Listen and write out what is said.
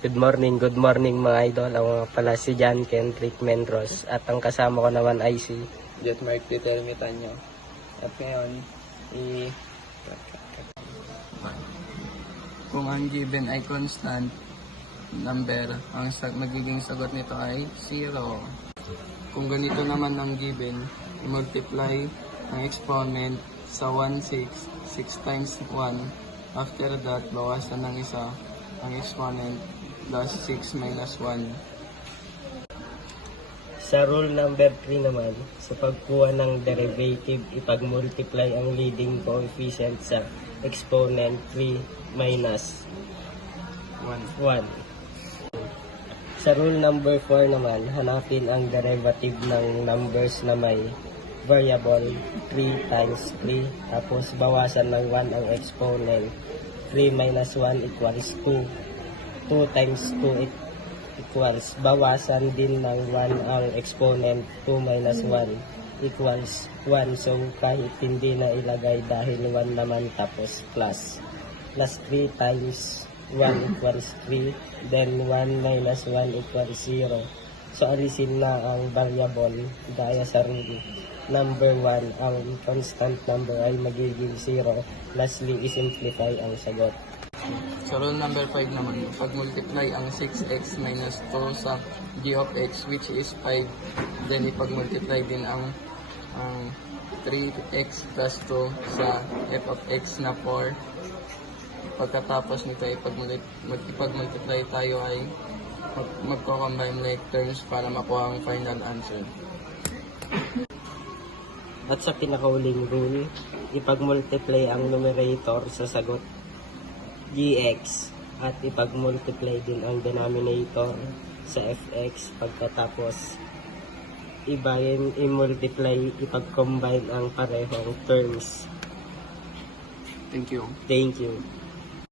Good morning mga idol. Ako nga pala si John Kendrick Mendros at ang kasama ko naman ay si Jet Mark Peter Mitanyo. At ngayon, kung ang given ay constant number, ang magiging sagot nito ay 0. Kung ganito naman ang given, multiply ang exponent sa 1/6, 6 times 1. After that, bawasan ng isa ang exponent plus 6 minus 1. sa rule number 3 naman. Sa pagkuha ng derivative, ipag-multiply ang leading coefficient sa exponent 3 minus 1. Sa rule number 4 naman, hanapin ang derivative ng numbers na may variable 3 times 3, tapos bawasan ng 1 ang exponent. 3 minus 1 equals 2. 2 times 2 equals, bawasan din ng 1 ang exponent. 2 minus 1 equals 1. So, kahit hindi na ilagay dahil 1 naman, tapos plus 3 times 1 equals 3. Then, 1 minus 1 equals 0. So, alisin na ang variable gaya sa rule number 1. Ang constant number ay magiging 0. Lastly, isimplify ang sagot. Sa rule number 5 naman, pag-multiply ang 6x minus 2 sa g of x, which is 5. Then, ipag-multiply din ang 3x plus 2 sa f of x na 4. Pagkatapos nito, ipag-multiply tayo ay magko-combine like terms para makuha ang final answer. At sa pinakauling rule, ipag-multiply ang numerator sa sagot gx at ipag-multiply din ang denominator sa fx. Pagkatapos i-multiply, ipag-combine ang parehong terms. Thank you. Thank you.